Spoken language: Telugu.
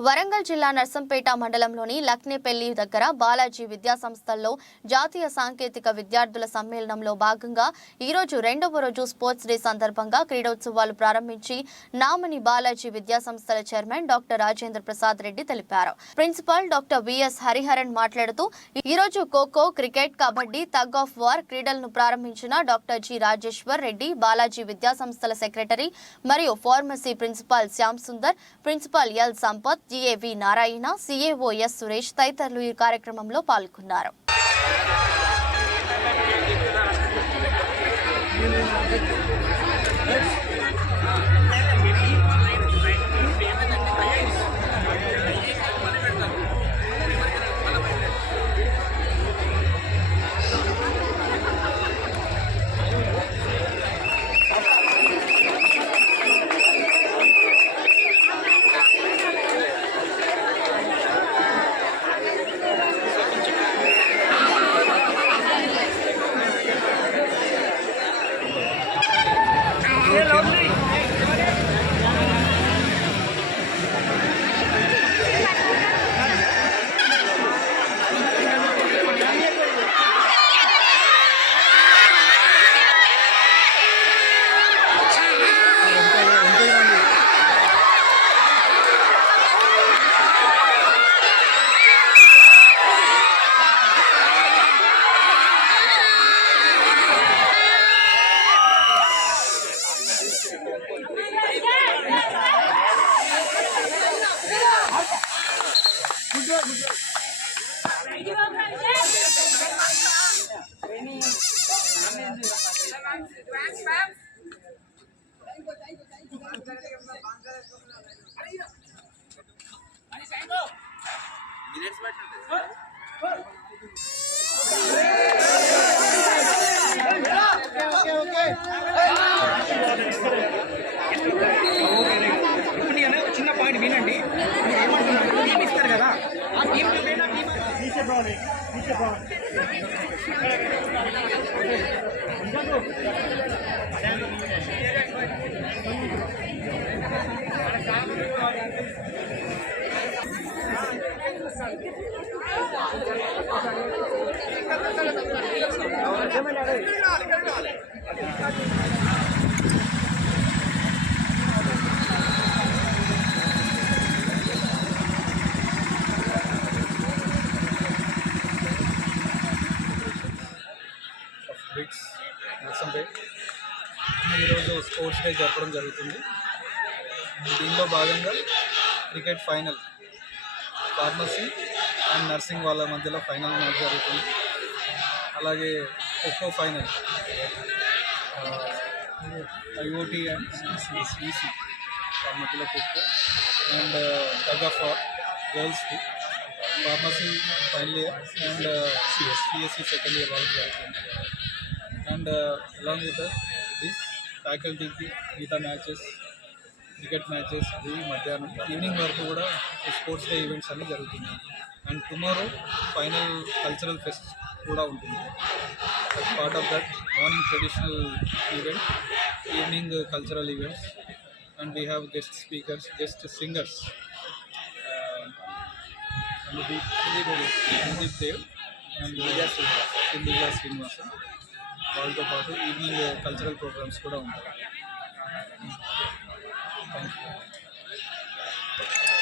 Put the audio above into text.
వరంగల్ జిల్లా నర్సంపేట మండలంలోని లక్నేపల్లి దగ్గర బాలాజీ విద్యా సంస్థల్లో జాతీయ సాంకేతిక విద్యార్థుల సమ్మేళనంలో భాగంగా ఈరోజు రెండవ రోజు స్పోర్ట్స్ డే సందర్భంగా క్రీడోత్సవాలు ప్రారంభించి నామని బాలాజీ విద్యా సంస్థల చైర్మన్ డాక్టర్ రాజేంద్ర ప్రసాద్ రెడ్డి తెలిపారు. ప్రిన్సిపాల్ డాక్టర్ విఎస్ హరిహరన్ మాట్లాడుతూ ఈరోజు ఖోఖో క్రికెట్ కబడ్డీ తగ్ ఆఫ్ వార్ క్రీడలను ప్రారంభించిన డాక్టర్ జి రాజేశ్వర్ రెడ్డి బాలాజీ విద్యా సంస్థల సెక్రటరీ మరియు pharmacy principal Shyam Sundar principal L Sampath GAV Narayana CAO S Suresh తదితరులు ఈ కార్యక్రమంలో పాల్గొన్నారు. ఇప్పుడు Gracias. బిట్స్ నర్సంపేట్ ఈరోజు స్పోర్ట్స్ డే జరపడం జరుగుతుంది. దీనిలో భాగంగా cricket final pharmacy and nursing వాళ్ళ మధ్యలో ఫైనల్ మ్యాచ్ జరుగుతుంది. అలాగే kho kho final IOT and CC వాళ్ళ మధ్యలో kho kho and tug of war గర్ల్స్కి pharmacy final year and CS CSC second year వాళ్ళకి జరుగుతుంది. అండ్ అలాంగ్ విత్ దిస్ ఫ్యాకల్టీకి మిగతా మ్యాచెస్ క్రికెట్ మ్యాచెస్ ఇవి మధ్యాహ్నం ఈవినింగ్ వరకు కూడా స్పోర్ట్స్ డే ఈవెంట్స్ అన్నీ జరుగుతున్నాయి. And tomorrow final cultural fest కూడా ఉంటుంది. As part of that morning traditional event evening cultural events and we have guest speakers guest singers Anudeep Anudeep Dev and Sindhiga Srinivasan వాళ్ళతో పాటు ఈవినింగ్ కల్చరల్ ప్రోగ్రామ్స్ కూడా ఉంటాయి. Thank you